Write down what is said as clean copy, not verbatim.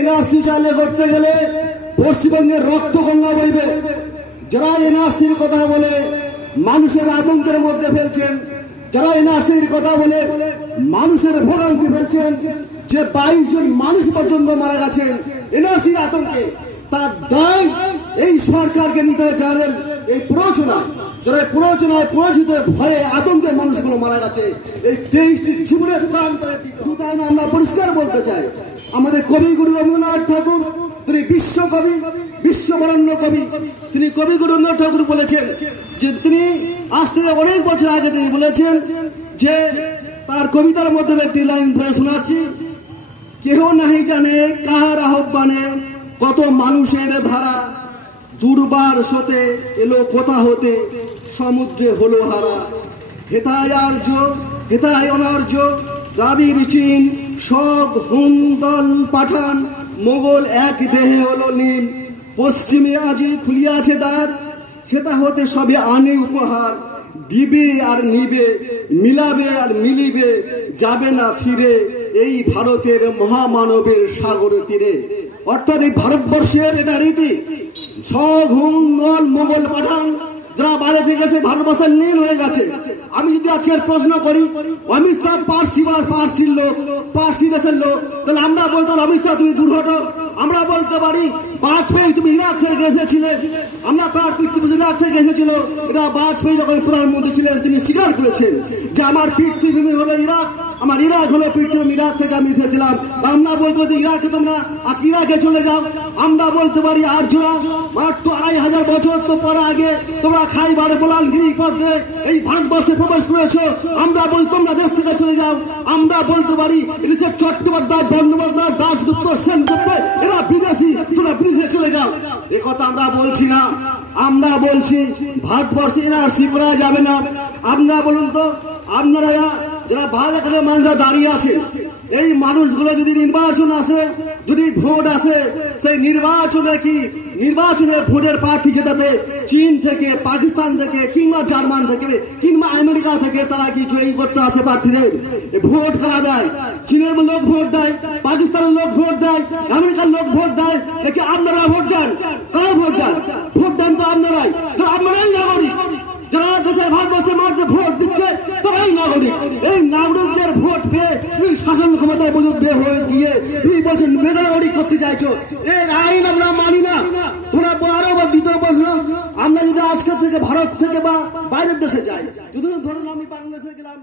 NRC চালু করতে গেলে পশ্চিমবঙ্গের রক্ত গঙ্গা বইবে। যারা এনআরসির কথা বলে মানুষের আতঙ্কের মধ্যে ফেলছেন, যারা এনআরসির কথা বলে মানুষের ভোগান্তি ফেলছেন, যে 22 জন মানুষ পর্যন্ত মারা গেছেন এনআরসির আতঙ্কে, তার দায় এই সরকারকে নিতে হবে। যাদের এই প্ররোচনা, যারা প্ররোচনায় প্ররোচিত ভয়ে আতঙ্কের মানুষগুলো মারা গেছে, এই 23টি জীবনের প্রাণ আমরা পরিষ্কার বলতে চাই। আমাদের কবিগুরু রবীন্দ্রনাথ ঠাকুর, তিনি বিশ্বকবি, বিশ্ববরেণ্য কবি, তিনি কবিগুরু রবীন্দ্রনাথ ঠাকুর বলেছেন যে তিনি আজ থেকে অনেক বছর আগে তিনি বলেছেন যে তার কবিতার মধ্যে একটি লাইন পড়ে শোনাচ্ছি, কেহ নাহি জানে কাহার আহ্বানে কত মানুষের ধারা, দুর্বার সতে এলো কোথা হতে সমুদ্রে হলো হারা। হেথায় আর্য হেথায় অনার্য, দ্রাবিড় চীন সব হুন দল পাঠান, মোগল এক দেহে হলো নীল। পশ্চিমে আজি খুলিয়াছে দ্বার, সেটা হতে সবে আনে উপহার। দিবে আর নিবে, মিলাবে আর মিলিবে, যাবে না ফিরে এই ভারতের মহামানবের সাগর তীরে। অর্থাৎ এই ভারতবর্ষের এটা রীতি, সব হুন দল মোগল পাঠান, যারা বাইরে থেকে এসে ভারতবর্ষের লীন হয়ে গেছে। আমি যদি আজকের প্রশ্ন করি অমিত শাহ পার্সির লোক, পার্সি দেশের লোক, তাহলে আমরা বলতাম অমিত শাহ তুমি দূর হটো। আমরা বলতে পারি বাজপেয়ী তুমি ইরাক থেকে এসেছিলে, আমরা ইরাক থেকে এসেছিল। এটা বাজপেয়ী যখন প্রধানমন্ত্রী ছিলেন তিনি স্বীকার করেছেন যে আমার পৃথিবী হলো ইরাক, আমার ইরাক হলো পৃথিবী, ইরাক থেকে আমি এসেছিলাম। আমরা বলতে পারি ইরাকে তোমরা আজকে ইরাকে চলে যাও। আমরা বলতে পারি আর্যরা মাত্র 2500 বছর তো পরে আগে তোমরা খাইবার গোলাম গিরিপথে এই ভারতবর্ষে প্রবেশ করেছো। আমরা বলি তোমরা দেশ থেকে চলে যাও। আমরা বলতে পারি এটা চট্টোপাধ্যায়, বন্দ্যোপাধ্যায়, দাশগুপ্ত, সেনগুপ্ত, এরা বিদেশি, তোমরা বিদেশে চলে যাও। এ কথা আমরা বলছি না, আমরা বলছি ভারতবর্ষে এনআরসি করা যাবে না। আপনারা বলুন তো, আপনারা যারা ভারতের মানুষরা দাঁড়িয়ে আছে, এই মানুষগুলো যদি নির্বাচন আসে, যদি ভোট আসে, সেই নির্বাচনে কি নির্বাচনের ভোটের প্রার্থী জেতাতে চীন থেকে, পাকিস্তান থেকে, কিংবা জার্মান থেকে, কিংবা আমেরিকা থেকে তারা কি জয়ী করতে আসে প্রার্থীদের? ভোট কারা দেয়? চীনের লোক ভোট দেয়, পাকিস্তানের লোক ভোট দেয়, আমেরিকার লোক ভোট দেয়, নাকি আপনারা ভোট দেন? কারা ভোট দেন? ভোট দেন তো আপনারাই, আপনারাই নাগরিক। যারা দেশের ভারতবর্ষের মাঠে ভোট দিচ্ছে তারাই নাগরিক। এই নাগরিকদের ভোট পেয়ে তুমি শাসন ক্ষমতায় হয়ে গিয়ে তুমি বলছেন মেধানাগরিক করতে চাইছো। এর আইন আমরা মানি না। তোমরা আরো বা দ্বিতীয় প্রশ্ন, আমরা যদি আজকে থেকে ভারত থেকে বা বাইরের দেশে যাই, যদি ধরুন আমি বাংলাদেশে গেলাম,